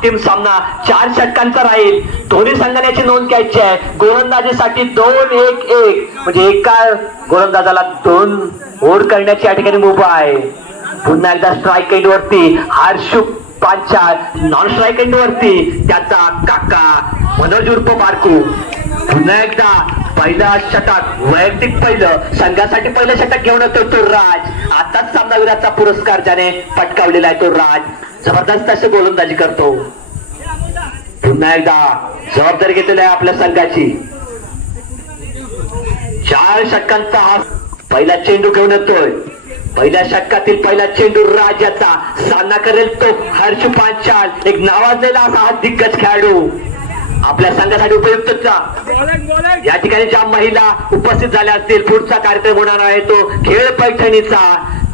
अंतिम सामना 4 षटकांचा राहील. दोन्ही संघाची नोंद घ्यायची आहे. गोलंदाजीसाठी 2-1-1 म्हणजे एका गोलंदाजाला 2 ओव्हर करण्याची या ठिकाणी मुभा आहे. पुन्हा एकदा स्ट्राईक एंड वरती Harshu Panchal, non strike end वरती त्याचा काका मनोज उर्फ बारकू. पुन्हा एकदा पहिला षटक वैयक्तिक पहिलं संघासाठी पहिलं षटक घेऊन येतो तो राज. आताच सामनावीराचा पुरस्कार ज्याने पटकावलेला आहे तो राज जबरदस्त अशी गोलंदाजी करतो. पुन्हा एकदा जबाबदारी घेतलेली आहे आपल्या संघाची. 4 षटकांचा हा पहिला चेंडू घेऊन येतोय. पहिल्या षटकातील पहिला चेंडू राजाचा सामना करेल तो हर्षू पांचाळ. एक नावाजलेला असा हा दिग्गज खेळाडू आपल्या संघासाठी उपयुक्तचा. या ठिकाणी ज्या महिला उपस्थित झाल्या असतील पुढचा कार्यक्रम होणार आहे तो खेळ पैठणीचा.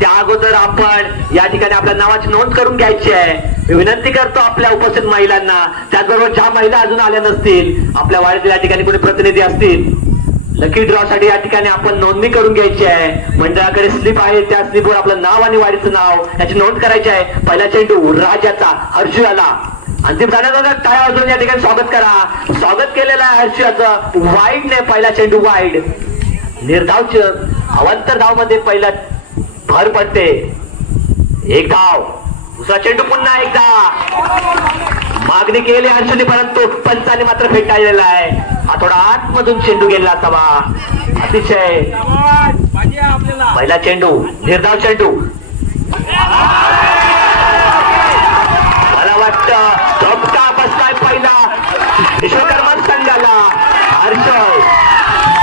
त्या अगोदर आपण या ठिकाणी आपल्या नावाची नोंद करून घ्यायची आहे. मी विनंती करतो आपल्या उपस्थित महिलांना, त्याचबरोबर ज्या महिला अजून आल्या नसतील आपल्या वाडीतील या ठिकाणी कोणी प्रतिनिधी असतील, लकी ड्रॉ साठी या ठिकाणी आपण नोंदणी करून घ्यायची आहे. मंडळाकडे स्लिप आहे, त्या स्लिपवर आपलं नाव आणि वाडीचं नाव याची नोंद करायची आहे. पहिला चेंडू राजाचा हर्षू आला. अंतिम झाल्यानंतर टाळ्या वाजवून या ठिकाणी स्वागत करा. स्वागत केलेलं आहे हर्षूचं. वाईडने पहिला चेंडू वाईड. निर्धाव अवांतर धाव मध्ये पहिला भर पडते. एक धाव. दुसरा चेंडू पुन्हा एकदा मागणी केली हर्षूने परंतु पंचाने मात्र फेटाळलेला आहे. हा थोडा आतमधून चेंडू गेला असावा. अतिशय पहिला चेंडू निर्धाव चेंडू. मला वाटतं धोका बसलाय पहिला विश्वकर्मा संघाला. हर्ष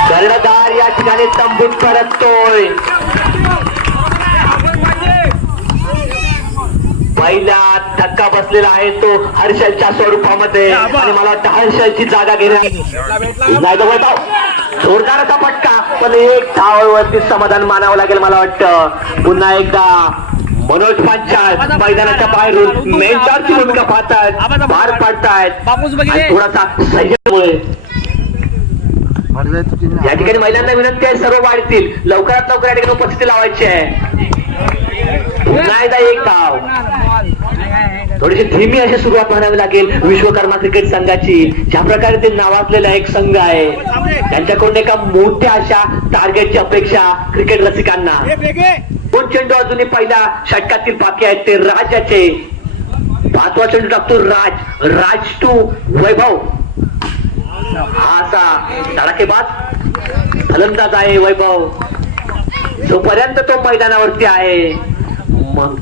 कर्णधार या ठिकाणी तंबूत परततोय. पहिला धक्का बसलेला आहे तो हर्षलच्या स्वरूपामध्ये आणि मला वाटतं हर्षलची जागा घेणार जोरदार असा फटका पण एक धावावरती समाधान मानावं लागेल मला वाटतं. पुन्हा एकदा मनोज पांचाळ मैदानाच्या बाहेरून मेंटॉरची भूमिका पाहतात, पार पाडतायत थोडासा संयमामुळे. या ठिकाणी महिलांना विनंती आहे सर्व वाढतील लवकरात लवकर या ठिकाणी उपस्थिती लावायची आहे. पुन्हा एकदा एक धाव. थोडीशी धीमी अशी सुरुवात म्हणावी लागेल विश्वकर्मा क्रिकेट संघाची. ज्या प्रकारे ते नावाजलेला एक संघ आहे त्यांच्याकडून एका मोठ्या अशा टार्गेटची अपेक्षा क्रिकेट रसिकांना. 2 चेंडू अजूनही पहिल्या षटकातील बाकी आहेत ते राजाचे. 5वा चेंडू टाकतो राज टू वैभव. हा असा धडाकेबाज फलंदाज आहे वैभव. जोपर्यंत तो मैदानावरती आहे मग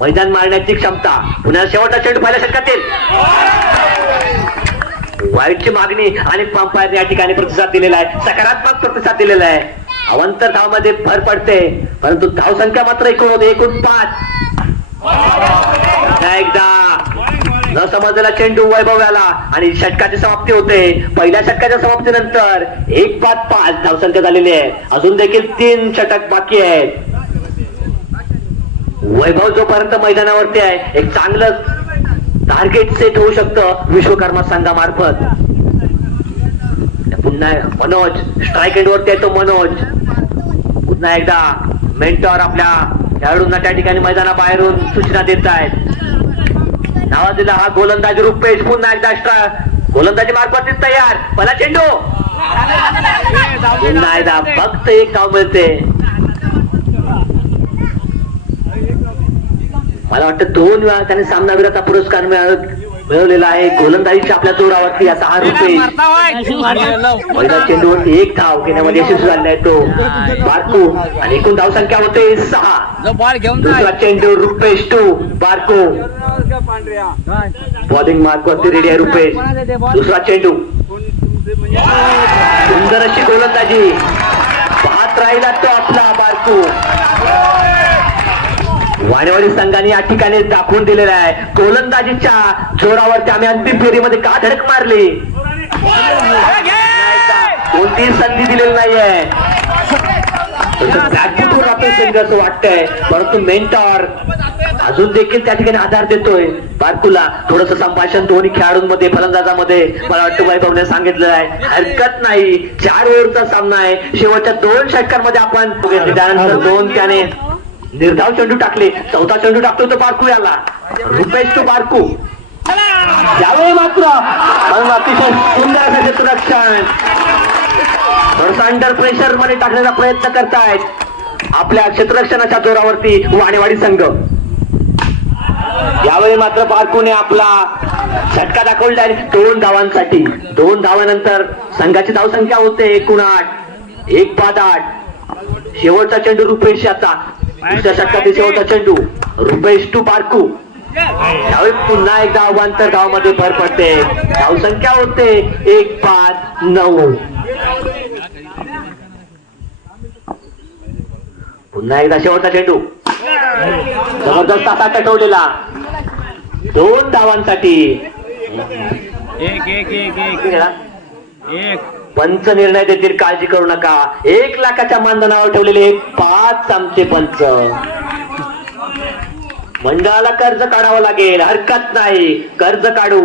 मैदान मारण्याची क्षमता. पुन्हा शेवटचा चेंडू पहिल्या षटकातील वाईटची मागणी आणि पंपायरने या ठिकाणी प्रतिसाद दिलेला आहे, सकारात्मक प्रतिसाद दिलेला आहे. अवांतर धाव मध्ये भर पडते परंतु धाव संख्या मात्र एकूण 5. एकदा न समजलेला चेंडू वैभव आला आणि षटकाची समाप्ती होते. पहिल्या षटकाच्या समाप्तीनंतर 1-5 धावसंख्या झालेली आहे. अजून देखील 3 षटक बाकी आहेत. वैभव जोपर्यंत मैदानावरती आहे एक चांगलं टार्गेट सेट होऊ शकतं विश्वकर्मा संघामार्फत. पुन्हा मनोज स्ट्राईक एंड वरती आहे तो मनोज. पुन्हा एकदा मेंटॉर आपल्या खेळाडूंना त्या ठिकाणी मैदानाबाहेरून सूचना देत आहेत. नावाजलेला हा गोलंदाज रुपेश. पुन्हा एकदा गोलंदाजी मार्फत तयार. पहिला चेंडू पुन्हा एकदा फक्त एक धाव मिळते. मला वाटतं 2 वेळा त्याने सामनावीराचा पुरस्कार मिळवलेला आहे गोलंदाजीच्या आपल्या जोरावरती. आता हा रुपेश पहिल्या चेंडूवरती एक धाव घेण्यामध्ये यशस्वी झालेला आहे तो बारकू आणि एकूण धाव संख्या होते 6. दुसरा चेंडू Rupesh to Barku. Bowling mark वरती रेडी आहे रुपेश. दुसरा चेंडू सुंदर अशी गोलंदाजी पाहत राहिला तो आपला बारकू. वाणेवाडी संघाने या ठिकाणी दाखवून दिलेला आहे गोलंदाजीच्या जोरावरती आम्ही अंतिम फेरीमध्ये का धडक मारली. कोणतीही संधी दिलेली नाहीये. असं वाटतंय परंतु मेंटॉर अजून देखील त्या ठिकाणी आधार देतोय बारकूला. थोडस संभाषण दोन्ही खेळाडूंमध्ये फलंदाजामध्ये मला वाटतं वैभवने सांगितलेलं आहे. हरकत नाही 4 ओव्हरचा सामना आहे. शेवटच्या 2 षटकांमध्ये आपण त्यानंतर 2 त्याने निर्धाव चेंडू टाकले. 4था चेंडू टाकतो तो बारकू याला. रुपेश टू बारकू. मात्र म्हणून अतिशय सुंदर असं क्षेत्ररक्षण. थोडंसं अंडर प्रेशर मध्ये टाकण्याचा प्रयत्न करतायत आपल्या क्षेत्ररक्षणाच्या जोरावरती वाणेवाडी संघ. यावेळी मात्र पारकूने आपला झटका दाखवला आहे 2 धावांसाठी. 2 धावानंतर संघाची धावसंख्या होते एकूण 8. 1-8. शेवटचा चेंडू रुपेश आता दुसऱ्या षटकातील शेवटचा चेंडू रुपेश टू पारकू. यावेळी पुन्हा एकदा अवांतर धावामध्ये भर पडते. धावसंख्या होते 1-5-9. पुन्हा एकदा शेवटचा चेंडू जबरदस्त असा टटवलेला 2 धावांसाठी. पंच निर्णय देतील काळजी करू नका. 1 लाखाच्या मानधनावर ठेवलेले 5 आमचे पंच. मंडळाला कर्ज काढावं लागेल हरकत नाही कर्ज काढू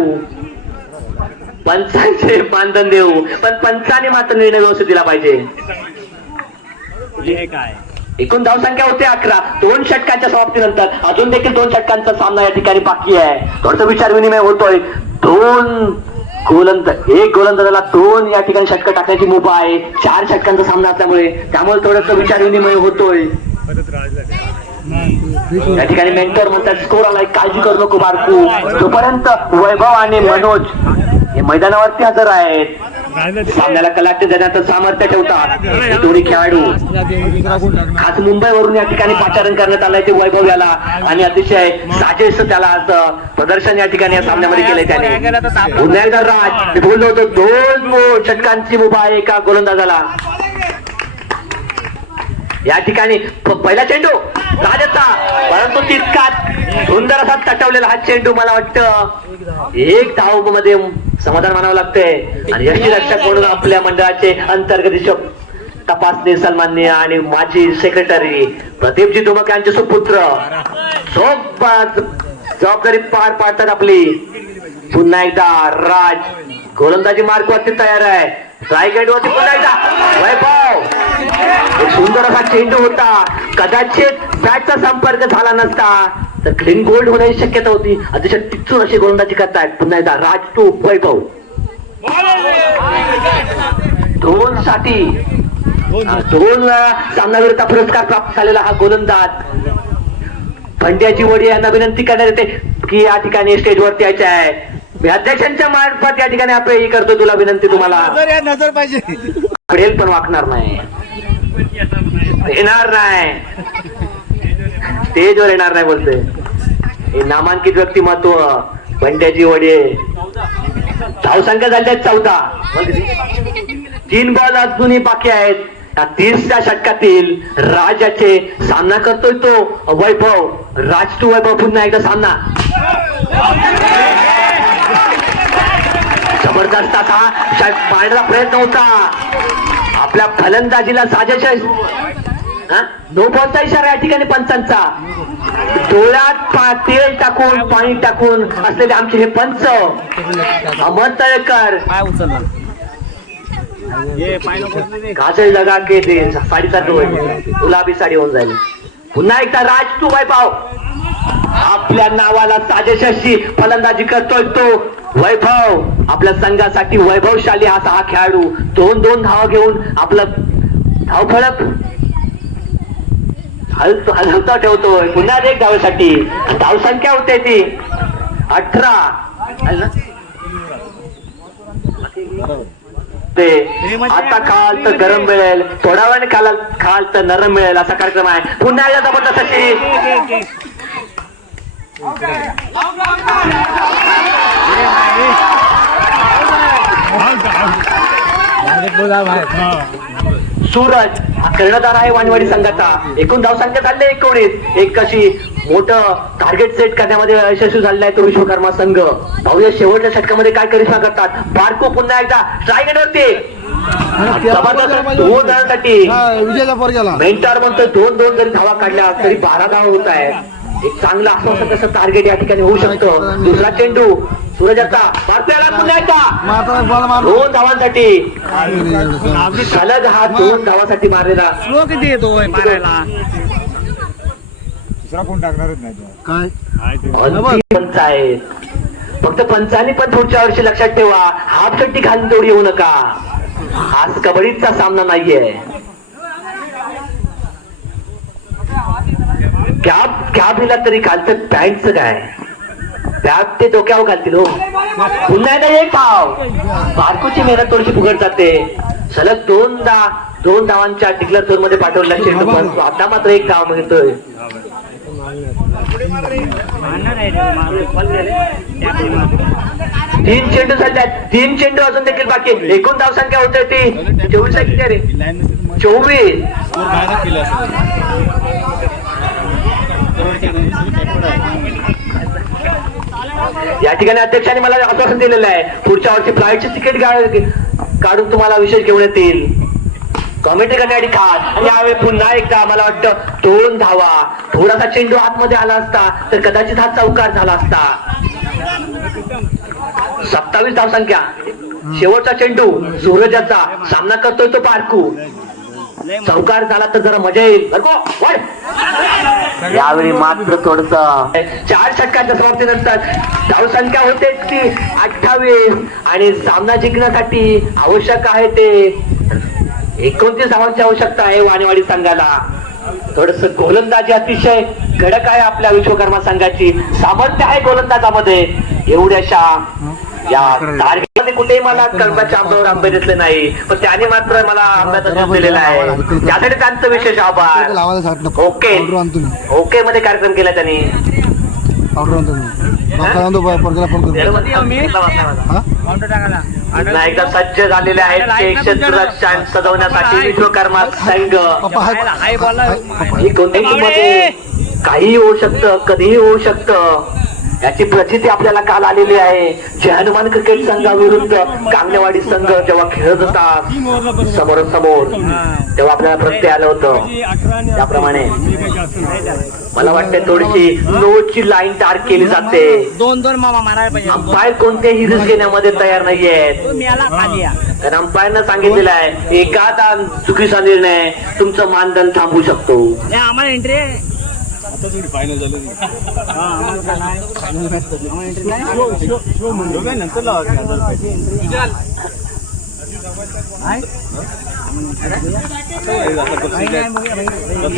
पंचांचे मानधन देऊ पण पंचाने मात्र निर्णय व्यवस्थित दिला पाहिजे. एकूण धावसंख्या होते 11. 2 षटकांच्या समाप्तीनंतर अजून देखील 2 षटकांचा सामना या ठिकाणी बाकी आहे. थोडंसं विचार विनिमय होतोय. 1 गोलंदाजाला 2 या ठिकाणी षटक टाकण्याची मुभा आहे. 4 षटकांचा सामना असल्यामुळे त्यामुळे थोडंसं विचार विनिमय होतोय. या ठिकाणी मेंटर म्हणतात स्कोर आलाय काळजी करू नको बारकू. जोपर्यंत वैभव आणि मनोज हे मैदानावरती हजर आहेत सामन्याला कलाटे देण्याचं सामर्थ्य ठेवतात दोन्ही खेळाडू. खास मुंबईवरून या ठिकाणी पाचारण करण्यात आलंय ते वैभव याला आणि अतिशय साजेस त्याला आज प्रदर्शन या ठिकाणी या सामन्यामध्ये केलंय त्याने. पुन्हा एकदा राज बोललो होतो 2 षटकांची मुभा आहे एका गोलंदाजाला. या ठिकाणी पहिला चेंडू राजाचा परंतु तितकाच सुंदर असा तटवलेला हा चेंडू. मला वाटतं 1 धाव मध्ये समाधान मानावं लागतंय आणि यष्टीरक्षक म्हणून आपल्या मंडळाचे अंतर्गत हिशोब तपासणी सन्माननीय आणि माजी सेक्रेटरी प्रदीपजी धुमक यांचे सुपुत्र सोबत जबाबदारी पार पाडतात आपली. पुन्हा एकदा राज गोलंदाजी मार्कवरती तयार आहे. स्ट्राईक एंड वरती पुन्हा एकदा वैभव. एक सुंदर असा चेंडू होता. कदाचित बॅटचा संपर्क झाला नसता तर क्लीन गोल्ड होण्याची शक्यता होती. अतिशय टिचून अशी गोलंदाजी करतायत. पुन्हा एकदा राज टू वैभव. 2 साठी 2 वेळा सामनावीरचा पुरस्कार प्राप्त झालेला हा गोलंदाज पंड्याची वडी यांना विनंती करण्यात येते की या ठिकाणी स्टेजवरती यायचे आहे. मी अध्यक्षांच्या मार्फत या ठिकाणी आपण करतो तुला विनंती. तुम्हाला नजर पाहिजे पडेल पण वाकणार नाही येणार नाही स्टेजवर येणार नाही बोलते. हे नामांकित व्यक्तिमत्व पंड्याची वडे. धावसंख्या झाल्या 14. 3 बॉल अजूनही बाकी आहेत. या 30व्या षटकातील राजाचे सामना करतोय तो वैभव. राज टू वैभव. पुन्हा एकदा सामना जबरदस्त असा पाडण्याचा प्रयत्न होता. आपल्या फलंदाजीला साजेश नो बॉलचा इशारा या ठिकाणी पंचांचा. डोळ्यात तेल टाकून पाणी टाकून असलेले आमचे हे पंच अमर तळेकर घासे लगा के दे साडीचा डोळे गुलाबी साडी होऊन जाईल. पुन्हा एकदा राज टू वैभव. आपल्या नावाला साजेशाशी फलंदाजी करतोय तो वैभव. आपल्या संघासाठी वैभवशाली असा हा खेळाडू 2 धावा घेऊन आपलं धावफलक हलवता ठेवतोय. पुन्हा 1 धावेसाठी धावसंख्या होते ती 18. ते आता खाल तर गरम मिळेल थोड्या वेळाने खाल तर नरम मिळेल असा कार्यक्रम आहे. पुन्हा एकदा जबरदस्त अशी सूरज हा कर्णधार आहे वाणीवाडी संघाचा. एकूण धावसंख्या झाले 19. एक कशी मोठं टार्गेट सेट करण्यामध्ये यशस्वी झालेला आहे तो विश्वकर्मा संघ. भाऊया शेवटच्या षटकामध्ये काय करिश्मा करतात. बारको पुन्हा एकदा स्ट्राईक वरती 2 धावांसाठी मेंटर म्हणतोय 2 जरी धावा काढल्या तरी 12 धावा होत आहेत. एक चांगलं आश्वासन कसं टार्गेट या ठिकाणी होऊ शकतं. दुसरा चेंडू सूरजाचा मारतोय पुन्हा एकदा 2 धावांसाठी सलग हा 2 धावांसाठी मारलेला. किती येतोय मारायला दुसरा कोण टाकणारच नाही पंचायत फक्त पंचांनी पण पुढच्या वर्षी लक्षात ठेवा, हाफ चड्डी घालून तेवढी येऊ नका. आज कबड्डीचा सामना नाहीये. कॅब दिला तरी घालतात पॅन्टचं काय, कॅब ते डोक्यावर घालतील हो. पुन्हा एकदा एक धाव, बारकूची मेहनत थोडीशी फुगड जाते. सलग दोन धावांच्या डिक्लेअर झोन मध्ये पाठवला चेंडू, पण आता मात्र एक धाव मिळतोय. तीन चेंडू झाल्यात, 3 चेंडू अजून देखील बाकी. एकूण धाव संख्या होते ती 24 आहे. किती रे? 24. या ठिकाणी अध्यक्षांनी मला आश्वासन दिलेलं आहे, पुढच्या वर्षी फ्लाईटची तिकीट काढून तुम्हाला विशेष घेऊन येतील. कॉमेंट्री करण्यासाठी खास. आणि यावेळी पुन्हा एकदा मला वाटतं 2 धावा. थोडासा चेंडू आतमध्ये आला असता तर कदाचित हा चौकार झाला असता. 27 धावसंख्या. शेवटचा चेंडू सूरजाचा, सामना करतोय तो पारकू. चौकार झाला तर जरा मजा येईल. यावेळी मात्र थोडस 4 षटकांच्या समाप्तीनंतर धावसंख्या होते ती 28 आणि सामना जिंकण्यासाठी आवश्यक आहे ते 29 धावांची आवश्यकता आहे वाणेवाडी संघाला. थोडस गोलंदाजी अतिशय कडक आहे आपल्या विश्वकर्मा संघाची. सामर्थ्य आहे गोलंदाजामध्ये. एवढ्याशा या टार्गेटमध्ये कुठेही मला कर्माच्या आंब्यावर आंबे दिसले नाही, पण त्याने मात्र मला आंब्याचा ज्यूस दिलेला आहे. त्यासाठी त्यांचं विशेष आभार. ओके मध्ये कार्यक्रम केला त्यांनी. एकदा सज्ज झालेले आहेत सजवण्यासाठी विश्वकर्मा संघ. काही होऊ शकतं, कधीही होऊ शकतं, याची प्रचिती आपल्याला काल आलेली आहे. जे हनुमान क्रिकेट संघाविरुद्ध कांगणेवाडी संघ जेव्हा खेळत होता समोरासमोर, तेव्हा आपल्याला प्रत्यय आलं होतं. त्याप्रमाणे मला वाटते थोडीशी नोटची लाईन टार केली जाते. अंपायर कोणत्याही रिस्क घेण्यामध्ये तयार नाहीयेत. तर अंपायरनं सांगितलेलं आहे, एखादा चुकीचा निर्णय तुमचं मानधन थांबवू शकतो.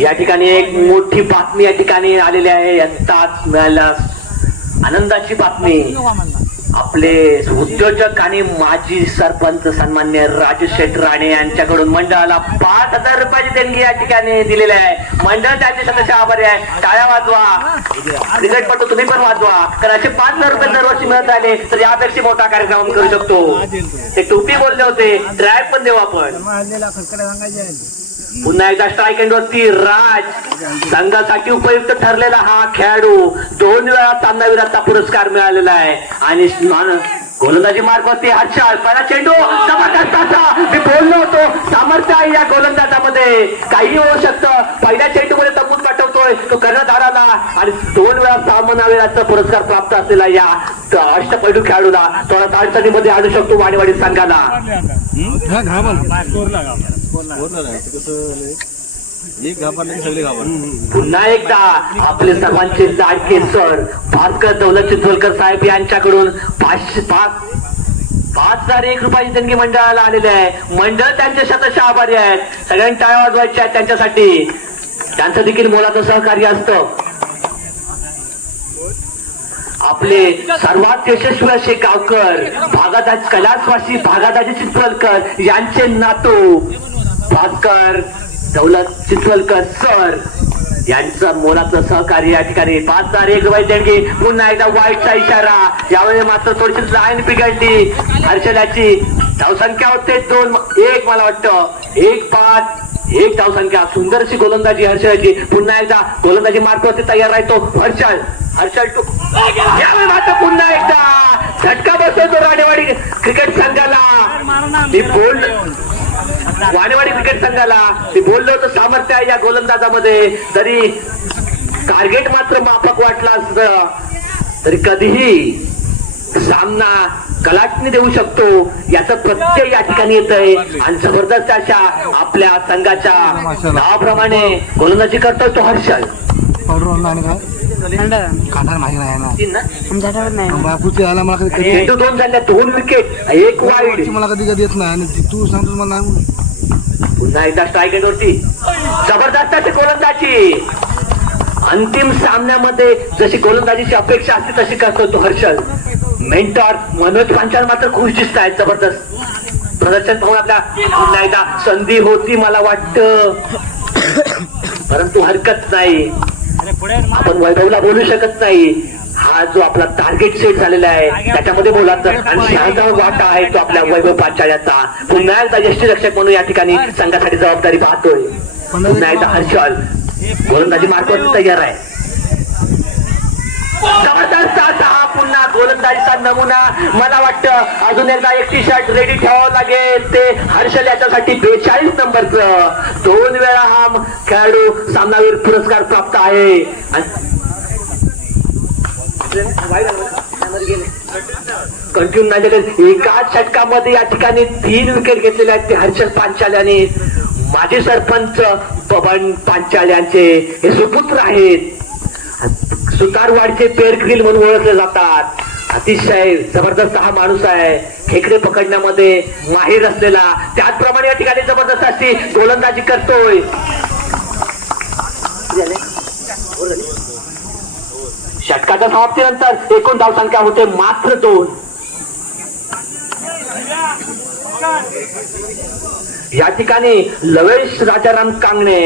या ठिकाणी एक मोठी बातमी या ठिकाणी आलेली आहे. आत्ताच मिळाला आनंदाची बातमी. आपले उद्योजक आणि माजी सरपंच सन्मान्य राजेश शेठ राणे यांच्याकडून मंडळाला 5,000 रुपयाची देणगी या ठिकाणी दिलेली आहे. मंडळ त्यांचे सदस्य आभारी आहे. टाळ्या वाजवा, क्रिकेटपटू तुम्ही पण वाजवा, कारण असे 5,000 रुपये दरवर्षी मिळत राहिले तर यापेक्षा मोठा कार्यक्रम करू शकतो. ते टोपी बोलले होते, ड्राईव्ह पण देऊ आपण. पुन्हा एकदा स्ट्राईक एंड वरती राज. संघासाठी उपयुक्त ठरलेला हा खेळाडू 2 वेळा सामनावीराचा पुरस्कार मिळालेला आहे. आणि गोलंदाजी मार्गावरती हर्षल. पहिला चेंडू जबरदस्त असा. मी बोललो होतो, सामर्थ्य आहे या गोलंदाजामध्ये, काही होऊ शकतं. पहिल्या चेंडू मध्ये तंबूत पाठवतोय तो कर्णधाराला आणि 2 वेळा सामनावीराचा पुरस्कार प्राप्त असलेला या अष्टपैलू खेळाडूला थोडा अडचणीमध्ये आणू शकतो वाणेवाडी संघाला. पुन्हा एकदा आपले सर्वांचे लाडके सर भास्कर दौलत चिंचवलकर साहेब यांच्याकडून 5,001 रुपयाची देणगी मंडळाला आलेली आहे. मंडळ त्यांच्या शतशः आभारी आहेत. सगळ्यांनी टाळ्या वाजवायच्या आहेत त्यांच्यासाठी. त्यांचं देखील मोलाचं सहकार्य असतं. आपले सर्वात यशस्वी असे गावकर भागादाजी कैलासवासी भागादाजी चिंचवलकर यांचे नातू भास्कर दौलत चिंचवलकर सर यांचं मोलाचं सहकार्य या ठिकाणी. 5,001 रुपये देणगी. पुन्हा एकदा वाईटचा इशारा. यावेळी मात्र थोडीशी लाईन बिघडली हर्षलाची. धावसंख्या होते 2-1 मला वाटतं. 1-5 धावसंख्या. सुंदरशी गोलंदाजी हर्षलाची. पुन्हा एकदा गोलंदाजी मार्गावरती तयार राहतो हर्षल. यावेळी मात्र पुन्हा एकदा झटका बसवतो राणेवाडी क्रिकेट संघाला. मी बोल्ड वाणेवाडी क्रिकेट संघाला मी बोललो होतो, सामर्थ्य आहे या गोलंदाजामध्ये. जरी टार्गेट मात्र माफक वाटला असतं तरी कधीही सामना कलाटणी देऊ शकतो याचं प्रत्यय या ठिकाणी येत आहे. आणि जबरदस्त अशा आपल्या संघाच्या नावाप्रमाणे गोलंदाजी करतोय तो हर्षल. खाणार माहिती नाही ना तीन ना आमच्याकडे नाही बापूची आला मला कधी कधी चेंडू दोन झाल्या 2 विकेट 1 वाईड मला कधी कधी येत नाही आणि तू सांगतो मला नाही. पुन्हा एकदा स्ट्राईक एंडवरती जबरदस्त अशी गोलंदाजी. अंतिम सामन्यामध्ये जशी गोलंदाजीची अपेक्षा असते तशी करतो तो हर्षल. मेंटॉर मनोज पांचाल मात्र खुश दिसत आहेत. जबरदस्त प्रदर्शन पाहून आपल्या पुन्हा एकदा संधी होती मला वाटतं, परंतु हरकत नाही. आपण वैभवला बोलू शकत नाही. हा जो आपला टार्गेट सेट झालेला आहे त्याच्यामध्ये बोला तर आणि शहाणा वाटा आहे तो आपल्या वैभव पांचाळ याचा. पुन्हा एकदा यष्टीरक्षक म्हणून या ठिकाणी संघासाठी जबाबदारी पाहतोय. पुन्हा एकदा हर्षल गोलंदाजी मार्गावर तयार आहे. जबरदस्त असा हा पुन्हा गोलंदाजीचा नमुना. मला वाटतं अजून एकदा एक टी शर्ट रेडी ठेवावं लागेल ते हर्षल याच्यासाठी 42 नंबरचं. 2 वेळा हा खेळाडू सामनावीर पुरस्कार प्राप्त आहे. कंटिन्यू नाही झाले. एकाच षटकामध्ये या ठिकाणी 3 विकेट घेतलेले आहेत ते हर्षल पांचाल यांनी. माजी सरपंच बबन पांचाळ यांचे हे सुपुत्र आहेत. सुतारवाडचे पेरग्रिल म्हणून ओळखले जातात. अतिशय जबरदस्त हा माणूस आहे. खेकडे पकडण्यामध्ये माहीर असलेला. त्याचप्रमाणे या ठिकाणी जबरदस्त अशी गोलंदाजी करतोय. षटकाच्या समाप्तीनंतर एकूण धावसंख्या होते मात्र 2. या ठिकाणी लवेश राजाराम कांगणे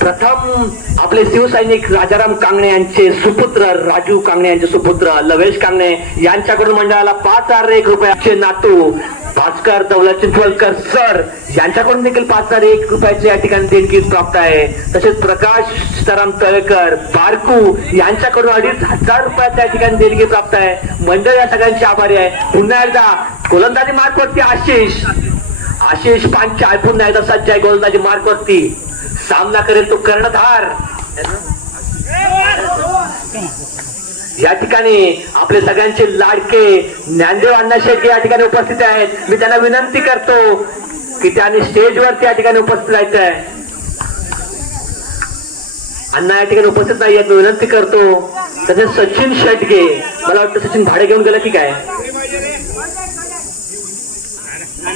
प्रथम आपले शिवसैनिक राजाराम कांगणे यांचे सुपुत्र राजू कांगणे यांचे सुपुत्र लवेश कांगणे यांच्याकडून मंडळाला 5,001 रुपयाचे नातू भास्कर दौलत चिंचवलकर सर यांच्याकडून देखील 5,001 रुपयाचे या ठिकाणी देणगी प्राप्त आहे. तसेच प्रकाश सीताराम तळेकर बारकू यांच्याकडून 2,500 रुपयाच्या या ठिकाणी देणगी प्राप्त आहे. मंडळ या सगळ्यांचे आभारी आहे. पुन्हा एकदा गोलंदाजी मार्गवरती आशिष पांचाळ पुन्हा एकदा सज्ज आहे गोलंदाजी मार्गवरती. सामना करेल तो कर्णधार. या ठिकाणी आपले सगळ्यांचे लाडके ज्ञानदेव अण्णा शेट्टी या ठिकाणी उपस्थित आहेत. मी त्यांना विनंती करतो की त्यांनी स्टेजवरती या ठिकाणी उपस्थित राहायचं आहे. अण्णा या ठिकाणी उपस्थित नाही आहेत, मी विनंती करतो. तसेच सचिन शेटगे मला वाटतं सचिन भाडे घेऊन गेलं की काय.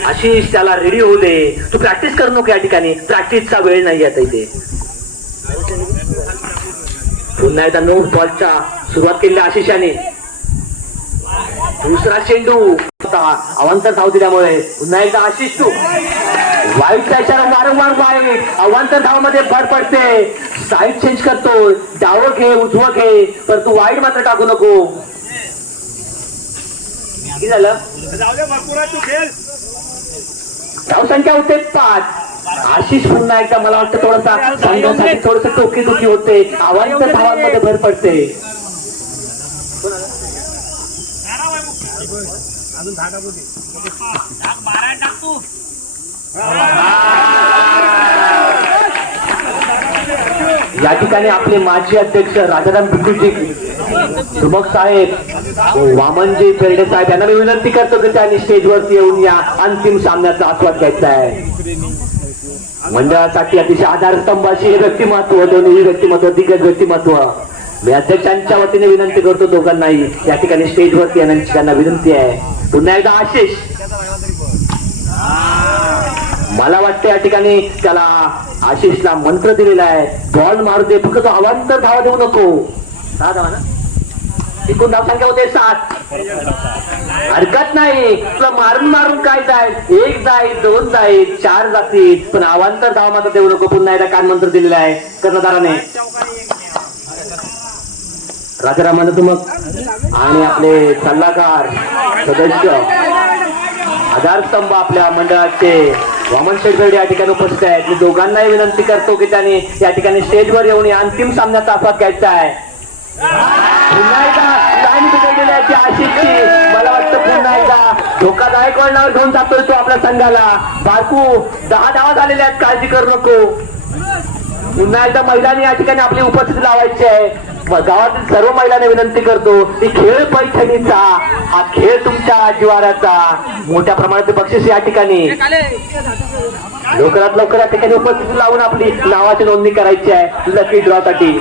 आशिष त्याला रेडी होऊ दे. तू प्रॅक्टिस करू नको. या ठिकाणी प्रॅक्टिसचा वेळ नाही आता इथे. पुन्हा एकदा 9 बॉलच्या सुरुवात केली आशिषाने. दुसरा चेंडू अवांतर धाव दिल्यामुळे पुन्हा एकदा आशिष तू वाईटचा इशारा वारंवार वाईट. अवांतर धावामध्ये भर पडते. साईड चेंज करतो. डावं घे उजवं घे पण तू वाईट मात्र टाकू नको. किती झालं धावसंख्या होते 5. आशिष पुन्हा एकदा मला वाटतं थोडासा संघासाठी थोडस टोकीटोकी होते. अवांतर धावांमध्ये भर पडते. या ठिकाणी आपले माजी अध्यक्ष राजाराम भिकुजी धुमक साहेब वामनजी पेरडे साहेब यांना मी विनंती करतो की त्यांनी स्टेजवरती येऊन या अंतिम सामन्याचा आस्वाद घ्यायचा आहे. मंडळासाठी अतिशय आधारस्तंभ अशी हे व्यक्तिमत्व, दोन्ही व्यक्तिमत्व दिग्गज व्यक्तिमत्व. मी अध्यक्षांच्या वतीने विनंती करतो दोघांनाही या ठिकाणी स्टेजवरती येण्याची त्यांना विनंती आहे. पुन्हा एकदा आशिष मला वाटतं या ठिकाणी त्याला आशिषला मंत्र दिलेला आहे. बॉल मारू दे फक्त तो अवांतर धावा देऊ नको. 6 धावा ना. एकूण धावसंख्या होते 7. हरकत नाही. तुला मारून मारून काय जाईल. 1 जाईल 2 जाईल 4 जातील पण अवांतर धावा मात्र देऊ नको. पुन्हा एकदा कान मंत्र दिलेला आहे कर्णधाराने. राजाराम तुमक आणि आपले सल्लागार सदस्य आधारस्तंभ आपल्या मंडळाचे वामन शेटबर्डे या ठिकाणी उपस्थित आहेत. मी दोघांनाही विनंती करतो की त्यांनी या ठिकाणी स्टेजवर येऊन या अंतिम सामन्याचा आस्वाद घ्यायचा आहे. पुन्हा एकदा लाईन बिघडलेली आहे आशिषची. मला वाटतं पुन्हा एकदा धोकादायक वळणावर घेऊन जातोय तो आपल्या संघाला. बारकू 10 धावा झालेल्या आहेत. काळजी करू नको. पुन्हा एकदा महिलांनी या ठिकाणी आपली उपस्थिती लावायची आहे. गावातील सर्व महिलांना विनंती करतो की खेळ पैठणीचा हा खेळ तुमच्या जिवाऱ्याचा. मोठ्या प्रमाणात बक्षीस या ठिकाणी लवकरात लवकर या ठिकाणी उपस्थिती लावून आपली नावाची नोंदणी करायची आहे लकी ड्रॉ साठी.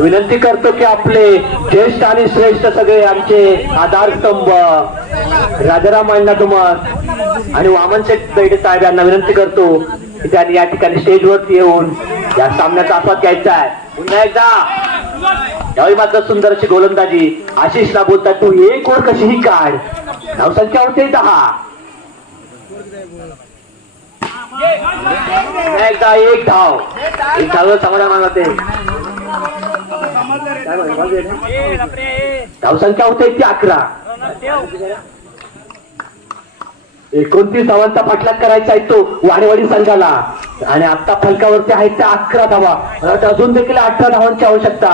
विनंती करतो की आपले ज्येष्ठ आणि श्रेष्ठ सगळे आमचे आधारस्तंभ राजाराम अण्णा तुमर आणि वामन शेठ बेडे साहेब यांना विनंती करतो की त्यांनी या ठिकाणी स्टेजवरती येऊन या सामन्याचा आस्वाद घ्यायचा आहे. पुन्हा एकदा यावेळी मात्र सुंदर अशी गोलंदाजी. आशिषला बोलतात तू एक ओव्हर कशीही काढ. धावसंख्या होते 10. एकदा एक धाव समाधान मानते. धावसंख्या होते ती 11. 29 धावांचा पाठलाग करायचा आहे तो वाणेवाडी संघाला आणि आता फलकावरती आहेत त्या 11 धावा. अजून देखील 18 धावांची आवश्यकता.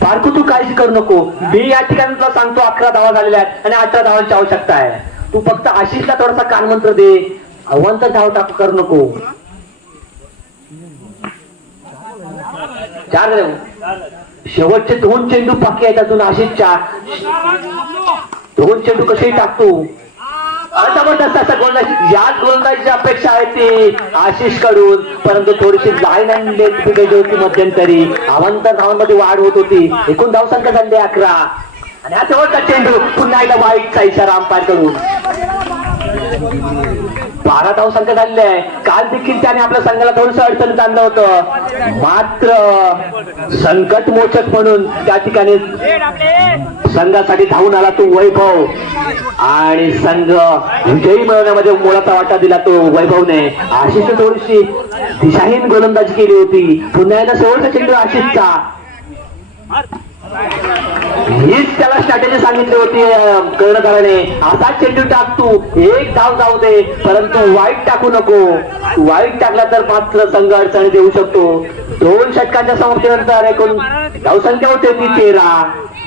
पारकू तू काळजी करू नको. मी या ठिकाणी तुला सांगतो 11 धावा झालेल्या आहेत आणि 18 धावांची आवश्यकता आहे. तू फक्त आशिषला थोडासा कानमंत्र दे. अवांतर धाव टाकू करू नको. 4 शेवटचे 2 चेंडू बाकी आहेत अजून आशिषच्या. 2 चेंडू कसेही टाकतो. जबरदस्त असा गोलंदाज. याच गोलंदाजीची अपेक्षा आहे ती आशिष कडून, परंतु थोडीशी लाईन आणि लेग बिघडली होती मध्यंतरी. अवांतर धावांमध्ये वाढ होत होती. एकूण धावसंख्या झाली 11 आणि हा शेवटचा चेंडू पुन्हा एकदा वाईटचा इशारा अंपायर कडून. 12 धावसंख्या झालेली आहे. काल देखील त्याने आपल्या संघाला थोडंसं अडचणीत आणलं होतं. मात्र संकटमोचक म्हणून त्या ठिकाणी संघासाठी धावून आला तो वैभव आणि संघ विजयी मिळवण्यामध्ये मोलाचा वाटा दिला तो वैभवने. आशिषने थोडीशी दिशाहीन गोलंदाजी केली होती. पुन्हा एकदा शेवटचा चेंडू आशिषचा. हीच त्याला स्ट्रॅटेजी सांगितली होती कर्णधाराने. असा चेंडू टाक तू. एक धाव जाऊ दे परंतु वाईट टाकू नको. वाईट टाकला तर मात्र संघ अडचणी देऊ शकतो. 2 षटकांच्या समाप्तीनंतर एकूण धावसंख्या होते ती 13.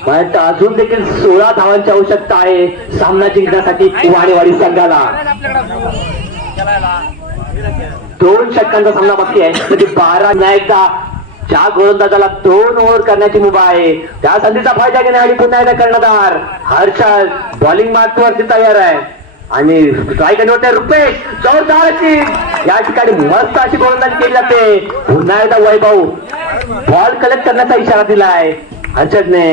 पण अजून देखील 16 धावांची आवश्यकता आहे सामना जिंकण्यासाठी वाणेवाडी संघाला. 2 षटकांचा सामना बाकी आहे. 12 ना एकदा ज्या गोलंदाजाला 2 ओव्हर करण्याची मुभा आहे त्या संधीचा फायदा घेण्यासाठी पुन्हा एकदा कर्णधार हर्षल बॉलिंग मार्कवरती तयार आहे आणि स्ट्राईक होते रुपेश. जोरदार अशी या ठिकाणी मस्त अशी गोलंदाजी केली जाते. पुन्हा एकदा वैभव बॉल कलेक्ट करण्याचा इशारा दिलाय हर्षदने.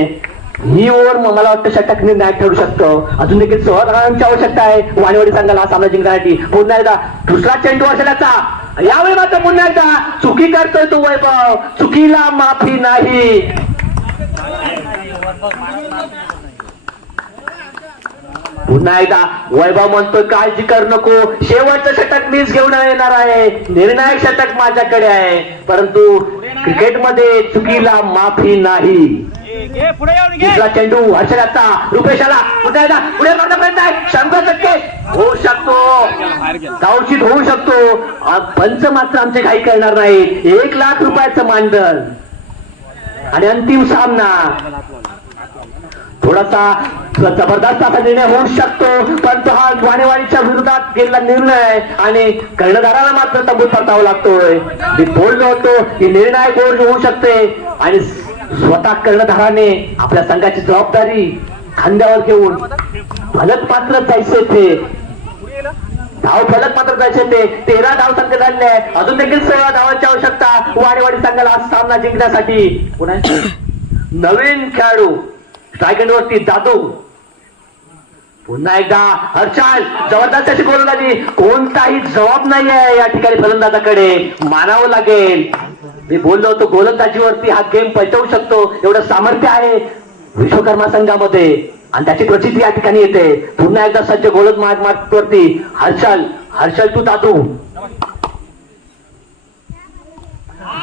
ही ओव्हर मला वाटतं षटक निर्णायक ठरू शकतो. अजून देखील 16 धावांची आवश्यकता आहे वाणेवाडी संघाला हा सामना जिंकण्यासाठी. पुन्हा एकदा दुसरा चेंडू असेलाचा. यावेळी मात्र पुन्हा एकदा चुकी करतोय तो वैभव. चुकीला माफी नाही. पुन्हा एकदा वैभव म्हणतोय काळजी करू नको. शेवटचं षटक मीच घेऊन येणार आहे. निर्णायक षटक माझ्याकडे आहे. परंतु क्रिकेटमध्ये चुकीला माफी नाही. दुसरा चेंडू हर्षदाचा रुपेशाला पुन्हा एकदा पुढे मारता प्रयत्न आहे. 100% होऊ शकतो. धावशीत होऊ शकतो. पंच मात्र आमचे काही करणार नाही. 1 लाख रुपयाचं मानधन आणि अंतिम सामना. थोडासा जबरदस्त असा निर्णय होऊ शकतो परंतु हा वाणेवाडीच्या विरोधात गेलेला निर्णय आणि कर्णधाराला मात्र तंबूत परतावा लागतोय. मी बोललो होतो की निर्णायक ओव्हर होऊ शकते आणि स्वतः कर्णधाराने आपल्या संघाची जबाबदारी खांद्यावर घेऊन फलक पात्र जायचे ते. धाव फलक मात्र जायचे ते. 13 धावसंख्या झालेले आहे. अजून देखील 16 धावांची आवश्यकता वाणेवाडी संघाला हा सामना जिंकण्यासाठी. नवीन खेळाडू स्ट्राईक वरती दादू. पुन्हा एकदा हर्षल जबरदस्त अशी गोलंदाजी. कोणताही जबाब नाही आहे या ठिकाणी फलंदाजाकडे. मानावं लागेल. मी बोललो होतो गोलंदाजीवरती हा गेम पलटवू शकतो एवढं सामर्थ्य आहे विश्वकर्मा संघामध्ये आणि त्याची प्रचिती या ठिकाणी येते. पुन्हा एकदा सज्ज गोलंदाज मार्कवरती हर्षल तू दादू.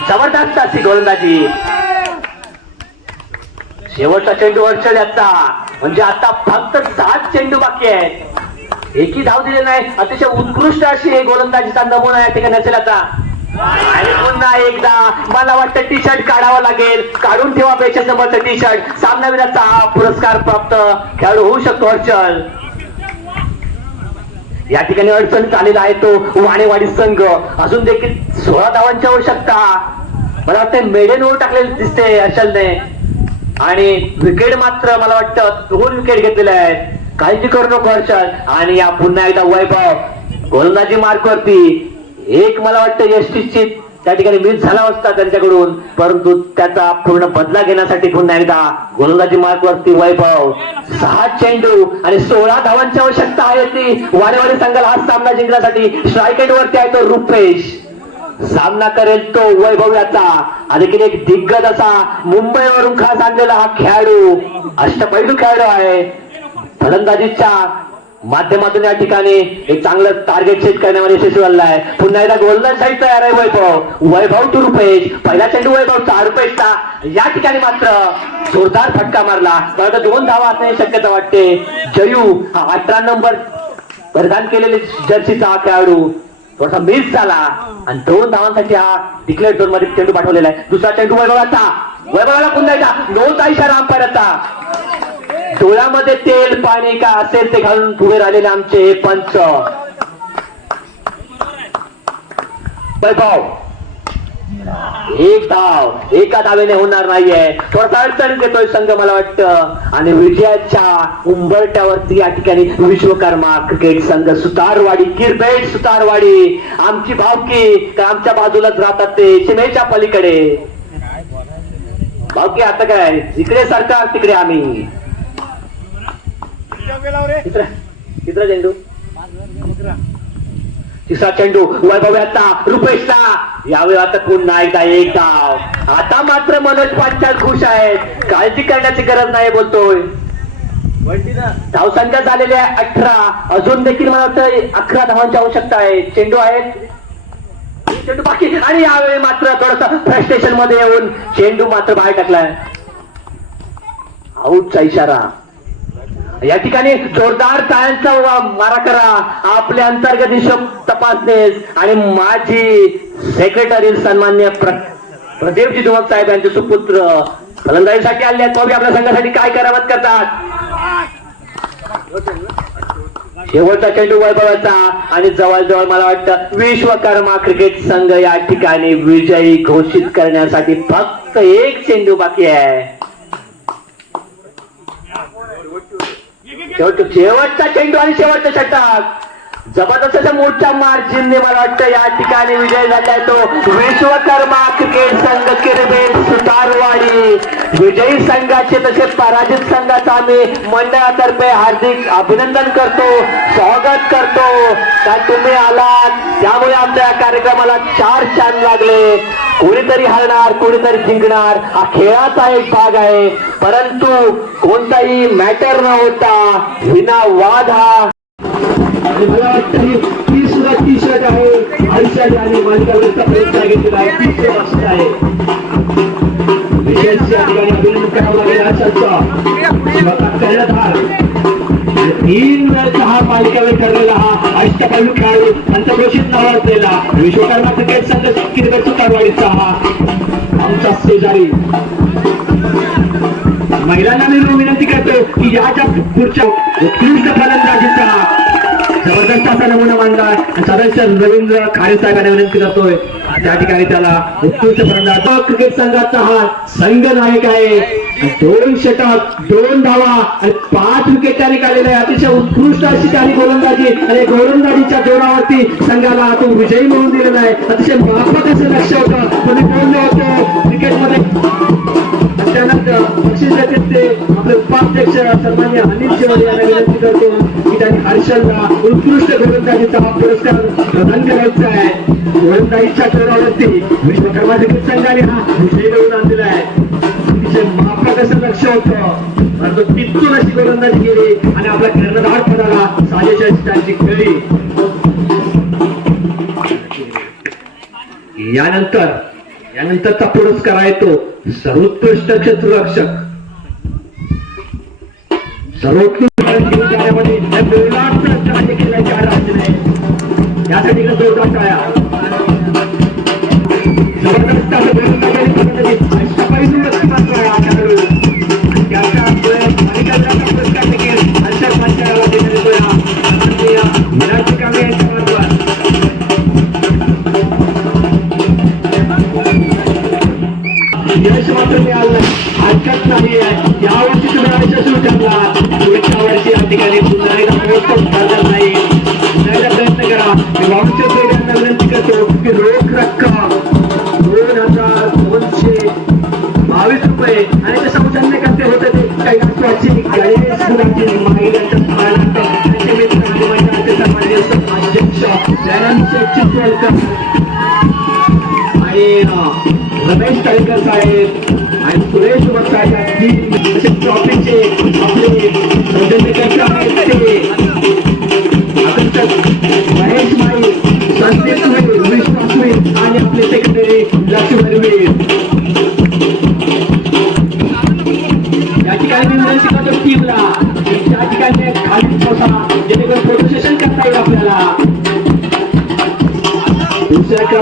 जबरदस्त अशी गोलंदाजी. शेवटचा चेंडू हर्षल याचा. म्हणजे आता फक्त 7 चेंडू बाकी आहेत. एकही धाव दिली नाही. अतिशय उत्कृष्ट अशी गोलंदाजीचा नमुना या ठिकाणी असेल आता. आणि पुन्हा एकदा मला वाटतं टी शर्ट काढावं लागेल. काढून ठेवा 200 नंबरचं टी शर्ट. सामनावीराचा पुरस्कार प्राप्त खेळाडू होऊ शकतो हर्षल. या ठिकाणी अडचणीत आलेला आहे तो वाणेवाडी संघ. अजून देखील 16 धावांची आवश्यकता. मला वाटतं मेडन ओव्हर टाकलेली दिसते हर्षलने आणि विकेट मात्र मला वाटतं 2 विकेट घेतलेले आहेत. काळजी करू नको हर्षल. आणि या पुन्हा एकदा वैभव गोलंदाजी मार्कवरती. एक मला वाटतं यष्टीची त्या ठिकाणी मिस झाला असता त्यांच्याकडून, परंतु त्याचा पूर्ण बदला घेण्यासाठी पुन्हा एकदा गोलंदाजी मार्क वरती वैभव. 6 चेंडू आणि 16 धावांची आवश्यकता आहे ती वाडेवाडी संघाला हा सामना जिंकण्यासाठी. स्ट्राईक एंड वरती आहे तो रुपेश, सामना करेल तो वैभव याचा. देखील एक दिग्गज असा मुंबईवरून खास आणलेला हा खेळाडू, अष्टपैलू खेळाडू आहे. फलंदाजीच्या माध्यमातून या ठिकाणी एक चांगलं टार्गेट सेट करण्यामध्ये यशस्वी झाला आहे. पुन्हा एकदा गोलंदाज साईड तयार आहे वैभव टू रुपेश. पहिला चेंडू वैभवचा, रुपेशचा या ठिकाणी मात्र जोरदार फटका मारला, परंतु 2 धावा असण्याची शक्यता वाटते. जयू हा 18 नंबर परिधान केलेले जर्सीचा हा खेळाडू थोडासा मिस झाला आणि 2 धावांसाठी हा डिक्लेअर झोन मध्ये चेंडू पाठवलेला आहे. दुसरा चेंडू वैभवाला पुन्हा एकदा नोचा इशारा अंपायरचा. डोळ्यामध्ये तेल पाणी का असेल ते घालून उभे राहिलेले आमचे पंच. वैभव एक धाव एका धावेने होणार नाहीये, थोडासा अडचण घेतोय संघ मला वाटतं. आणि विजयाच्या उंबरट्यावरती या ठिकाणी विश्वकर्मा क्रिकेट संघ सुतारवाडी, किरबेट सुतारवाडी. आमची भावकी का आमच्या बाजूलाच राहतात ते सीमेच्या पलीकडे. भावकी आता काय इकडे सरकार तिकडे आम्ही. तिसरा चेंडू, तिसरा चेंडू वैभव याचा, रुपेशचा यावेळी आता पुन्हा एकदा एक धाव. आता मात्र मनोज पांचाळ खुश आहेत, काळजी करण्याची गरज नाही बोलतोय. धावसंख्या झालेली आहे 18, अजून देखील मला वाटतं 11 धावांची आवश्यकता आहे. चेंडू आहेत, चेंडू बाकी आणि यावेळी मात्र थोडस फ्रस्ट्रेशन मध्ये येऊन चेंडू मात्र बाहेर टाकलाय. आऊटचा इशारा. या ठिकाणी जोरदार टाळ्यांचा मारा करा आपले अंतर्गत हिशोब तपासणेस आणि माजी सेक्रेटरी सन्मान्य प्रदेवजी दुमक साहेब यांचे सुपुत्र फलंदाजीसाठी आले आहेत. आपल्या संघासाठी काय करावत करतात. शेवटचा चेंडू वैभवाचा आणि जवळजवळ मला वाटतं विश्वकर्मा क्रिकेट संघ या ठिकाणी विजयी घोषित करण्यासाठी फक्त एक चेंडू बाकी आहे. शेवटचा चेंडू आणि शेवटचा षटक जबरदस्त अशा मोठ्या मार्जिनने मला वाटतं या ठिकाणी विजय झालाय तो विश्वकर्मा क्रिकेट संघ किरबेट सुतारवाडी. विजयी संघाचे तसे पराजित संघाचा आम्ही मंडळातर्फे हार्दिक अभिनंदन करतो, स्वागत करतो. का तुम्ही आलात त्यामुळे आमच्या या कार्यक्रमाला 4 चांद लागले. कोणीतरी हरणार कोणीतरी जिंकणार हा खेळाचा एक भाग आहे, परंतु कोणताही मॅटर न होता विनावाद हा. आणि मला वाटतं ही सुद्धा टी शर्ट आहे आयुष्यात आणि मालिकावरचा प्रयत्न घेतलेला आहे. 30 वर्ष आहे. विजयाच्या ठिकाणी अभिनंदन करावं लागेल आशाचा कर्णधार. 3 वेळचा हा मालिकावर ठरलेला हा अष्टपैलू खेळाडू पंचक्रोशीत नाव असलेला विश्वकर्मा क्रिकेट संघ किरबेट सुतारवाडीचा हा आमचा शेजारी. महिलांना मी विनंती करतो की याच्या पुढच्या उत्कृष्ट फलंदाजीचा जबरदस्त असा नमुना मांडला सदस्य रवींद्र खाडे साहेबांना विनंती करतोय. त्या ठिकाणी त्याला उत्कृष्ट फलंदाज क्रिकेट संघाचा हा संघ नायक आहे. 2 षटक 2 धावा आणि 5 विकेट त्याने काढलेला आहे. अतिशय उत्कृष्ट अशी त्याने गोलंदाजी आणि गोलंदाजीच्या जोरावरती संघाला तो विजयी मिळवून दिलेला आहे. अतिशय माफक असं लक्ष होतं कोणी बोललं होतं क्रिकेटमध्ये. त्यानंतर बक्षीस देतील ते आपले उपाध्यक्ष सन्मान्य अनिल शेवडे यांना विनंती करतो की त्यांनी हर्षलला उत्कृष्ट गोलंदाजीचा हा पुरस्कार प्रदान करायचा आहे. गोलंदाजीच्या जोरावरती विश्वकर्मा क्रिकेट संघाने हा विजय मिळवून आणलेला आहे. अतिशय माफक असं लक्ष होतं, परंतु तिथून अशी गोलंदाजी केली आणि आपल्या कर्णधार पदाला साजेशी अशी त्यांची खेळली. यानंतरचा पुरस्कार आहे तो सर्वोत्कृष्ट क्षेत्ररक्षक. सर्वोत्कृष्ट यासाठी जोरदार टाळ्या. जबरदस्त असं पुरस्कार देखील हर्षद पांचाळला देण्यात येतो. विराट कामे यश मात्र मिळालं हरकत नाही आहे. यावर्षी तुम्ही यशस्वी ठरला, पुढच्या वर्षी या ठिकाणी पुन्हा एकदा नाही. स्फुरातील महिलांच्या स्मरणार्थ त्यांचे मित्र आणि मंडळाचे सन्माननीय अध्यक्ष ज्ञानशेठ चिखलकर आणि रमेश तळेकर साहेब आणि सुरेश उमर साहेब या तीन ट्रॉफीचे आपले प्रदर्शक आहेत ते महेश माई, संदीप वीर, विश्वास वीर आणि आपले सेक्रेटरी लक्ष्मण वीर. या ठिकाणी मी विनंती करतो टीमला त्या ठिकाणी खाली बसा जेणेकरून फोटो सेशन करता येईल आपल्याला. दुसऱ्या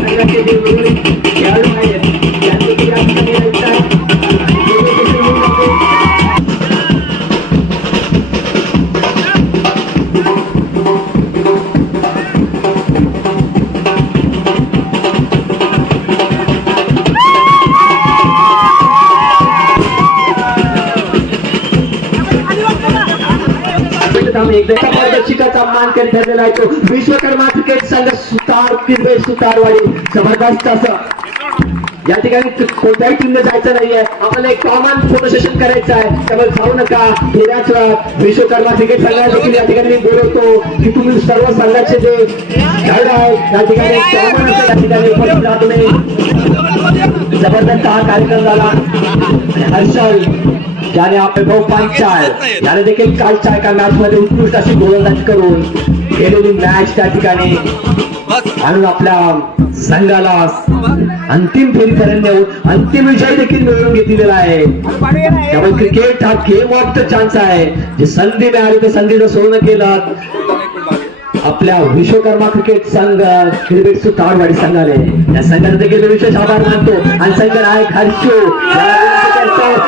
संघाचे जे उर्वरित खेळाडू आहेत त्यांनी या ठिकाणी यायचं आहे. एकदा मार्गदर्शिकाचा मानकरी ठरलेला आहे तो विश्वकर्मा क्रिकेट संघ सुतारवाडी. जबरदस्त असं या ठिकाणी कोणत्याही टीमने जायचं नाहीये. आम्हाला एक कॉमन फोटो सेशन करायचं आहे. त्यामुळे जाऊ नका. थोड्याच वेळात विश्वकर्मा क्रिकेट संघाला देखील या ठिकाणी मी बोलवतो की तुम्ही सर्व संघाचे जे खेळाडू आहेत या ठिकाणी कॉमन असं या ठिकाणी उपस्थित राहा तुम्ही. जबरदस्त हा कार्यक्रम झाला. हर्षल ज्याने आपले भाऊ पांचाळ याने देखील कालच्या एका मॅच मध्ये उत्कृष्ट अशी गोलंदाजी करून खेळलेली मॅच त्या ठिकाणी आणून आपल्या संघाला अंतिम फेरीपर्यंत नेऊन अंतिम विजय देखील मिळवून घेतलेला आहे. त्यामुळे क्रिकेट हा गेम ऑफ द चान्स आहे. जे संधी मिळाली त्या संधीचं सोनं केलं आपल्या विश्वकर्मा क्रिकेट संघ क्रिकेट ताडवाडी संघाने. या संघाने देखील विशेष आभार मानतो आणि संघ नायक हर्षू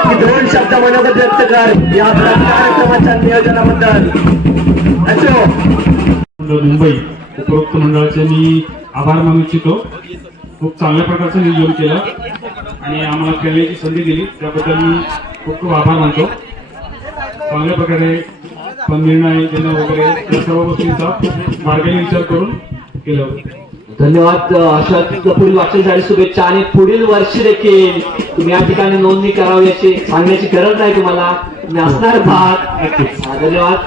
की 2 शब्द मनोगत व्यक्त कर या कार्यक्रमाच्या नियोजनाबद्दल. मुंबई उपरोक्त मंडळाचे मी आभार मानू इच्छितो. खूप चांगल्या प्रकारचं नियोजन केलं आणि आम्हाला खेळण्याची संधी दिली त्याबद्दल मी खूप खूप आभार मानतो. चांगल्या प्रकारे पण निर्णय देणं वगैरे या सर्व गोष्टींचा मार्गाने विचार करून केलं. धन्यवाद. अशा पुढील वाटचालीसाठी शुभेच्छा आणि पुढील वर्षी देखील तुम्ही या ठिकाणी नोंदणी करावी याची सांगण्याची गरज नाही तुम्हाला. तुम्ही असणार भाग. धन्यवाद.